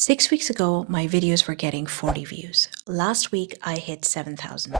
6 weeks ago, my videos were getting 40 views. Last week, I hit 7,000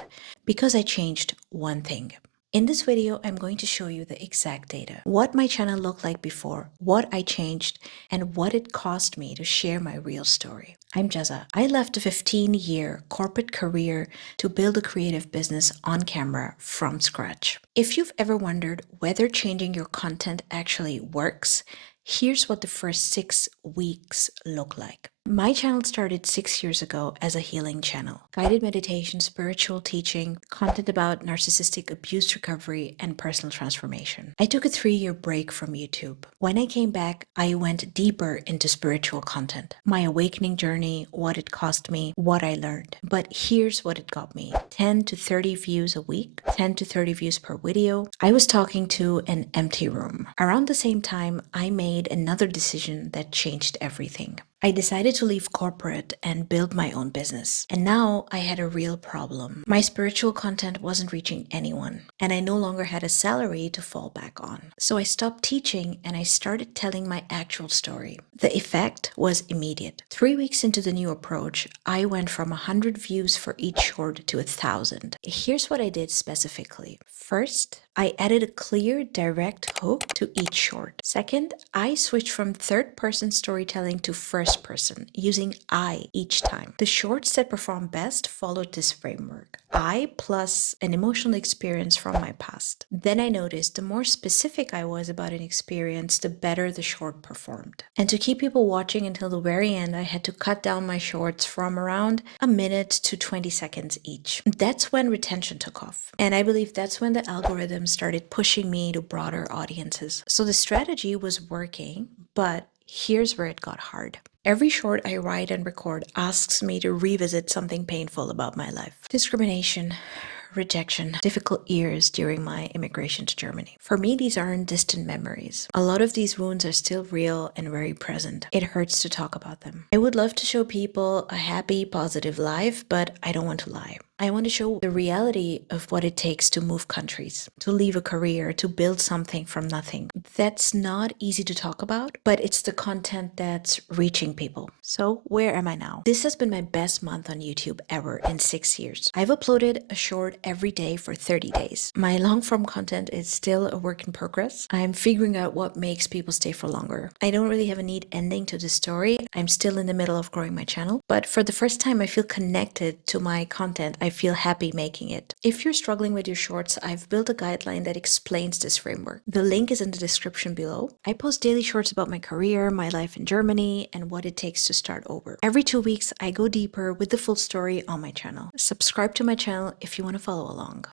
because I changed one thing. In this video, I'm going to show you the exact data, what my channel looked like before, what I changed, and what it cost me to share my real story. I'm Jezza. I left a 15-year corporate career to build a creative business on camera from scratch. If you've ever wondered whether changing your content actually works, here's what the first 6 weeks look like. My channel started 6 years ago as a healing channel. Guided meditation, spiritual teaching, content about narcissistic abuse recovery, and personal transformation. I took a 3-year break from YouTube. When I came back, I went deeper into spiritual content. My awakening journey, what it cost me, what I learned. But here's what it got me. 10 to 30 views a week, 10 to 30 views per video. I was talking to an empty room. Around the same time, I made another decision that changed everything. I decided to leave corporate and build my own business. And now I had a real problem. My spiritual content wasn't reaching anyone, and I no longer had a salary to fall back on. So I stopped teaching and I started telling my actual story. The effect was immediate. 3 weeks into the new approach, I went from 100 views for each short to 1,000. Here's what I did specifically. First, I added a clear, direct hook to each short. Second, I switched from third-person storytelling to first-person, using I each time. The shorts that performed best followed this framework. I plus an emotional experience from my past. Then I noticed the more specific I was about an experience, the better the short performed. And to keep people watching until the very end, I had to cut down my shorts from around a minute to 20 seconds each. That's when retention took off. And I believe that's when the algorithm started pushing me to broader audiences. So the strategy was working, but here's where it got hard. Every short I write and record asks me to revisit something painful about my life. Discrimination, rejection, difficult years during my immigration to Germany. For me, these aren't distant memories. A lot of these wounds are still real and very present. It hurts to talk about them. I would love to show people a happy, positive life, but I don't want to lie. I want to show the reality of what it takes to move countries, to leave a career, to build something from nothing. That's not easy to talk about, but it's the content that's reaching people. So where am I now? This has been my best month on YouTube ever in 6 years. I've uploaded a short every day for 30 days. My long form content is still a work in progress. I'm figuring out what makes people stay for longer. I don't really have a neat ending to the story. I'm still in the middle of growing my channel, but for the first time I feel connected to my content. I feel happy making it. If you're struggling with your shorts, I've built a guideline that explains this framework. The link is in the description below. I post daily shorts about my career, my life in Germany, and what it takes to start over. Every 2 weeks, I go deeper with the full story on my channel. Subscribe to my channel if you want to follow along.